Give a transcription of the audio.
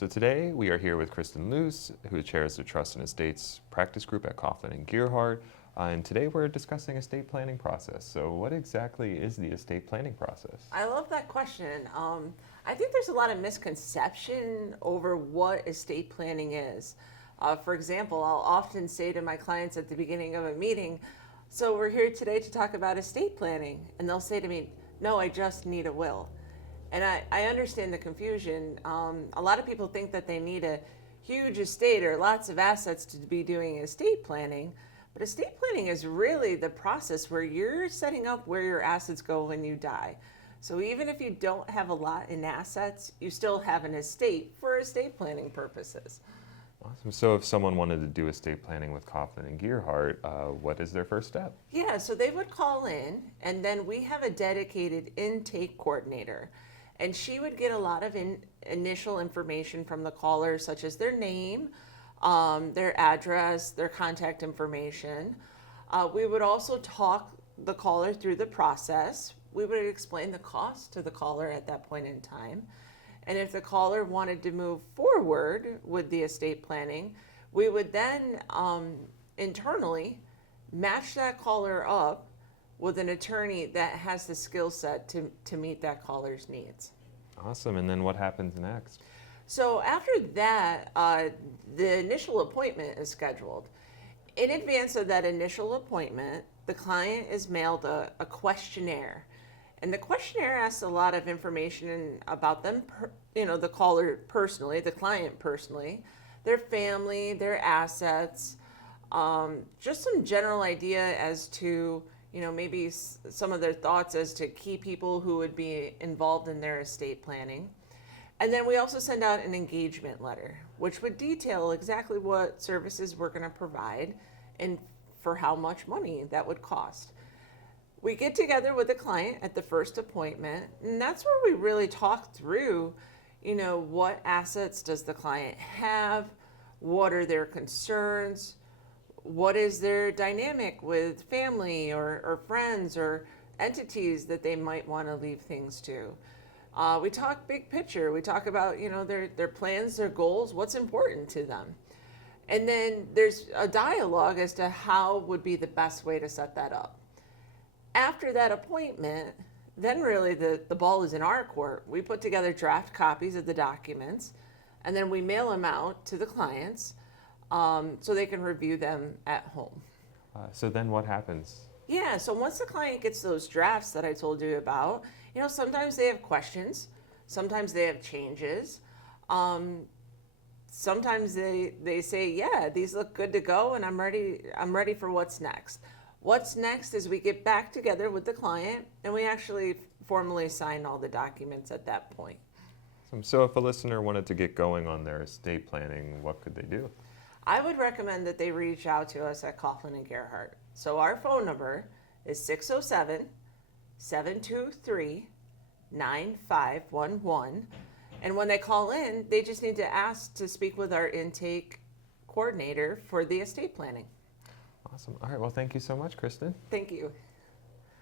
So today we are here with Kristen Luce, who chairs the Trust and Estates practice group at Coughlin Gerhart. And today we're discussing estate planning process. So what exactly is the estate planning process? I love that question. I think there's a lot of misconception over what estate planning is. For example, I'll often say to my clients at the beginning of a meeting, so we're here today to talk about estate planning. And they'll say to me, no, I just need a will. And I understand the confusion. A lot of people think that they need a huge estate or lots of assets to be doing estate planning. But estate planning is really the process where you're setting up where your assets go when you die. So even if you don't have a lot in assets, you still have an estate for estate planning purposes. Awesome. So if someone wanted to do estate planning with Coughlin and Gerhart, what is their first step? Yeah, so they would call in, and then we have a dedicated intake coordinator. And she would get a lot of initial information from the caller, such as their name, their address, their contact information. We would also talk the caller through the process. We would explain the cost to the caller at that point in time. And if the caller wanted to move forward with the estate planning, we would then internally match that caller up with an attorney that has the skill set to meet that caller's needs. Awesome. And then what happens next? So after that, the initial appointment is scheduled. In advance of that initial appointment, the client is mailed a questionnaire. And the questionnaire asks a lot of information about them, the caller personally, the client personally, their family, their assets, just some general idea as to, maybe some of their thoughts as to key people who would be involved in their estate planning. And then we also send out an engagement letter, which would detail exactly what services we're going to provide and for how much money that would cost. We get together with the client at the first appointment, and that's where we really talk through, what assets does the client have, what are their concerns, what is their dynamic with family or friends or entities that they might want to leave things to. We talk big picture. We talk about, their plans, their goals, what's important to them. And then there's a dialogue as to how would be the best way to set that up. After that appointment, then really the ball is in our court. We put together draft copies of the documents, and then we mail them out to the clients so they can review them at home. So then what happens? Yeah, so once the client gets those drafts that I told you about, sometimes they have questions, sometimes they have changes. Sometimes they say, yeah, these look good to go and I'm ready for what's next. What's next is we get back together with the client and we actually formally sign all the documents at that point. So if a listener wanted to get going on their estate planning, what could they do? I would recommend that they reach out to us at Coughlin and Gerhart. So our phone number is 607-723-9511. And when they call in, they just need to ask to speak with our intake coordinator for the estate planning. Awesome. All right. Well, thank you so much, Kristen. Thank you.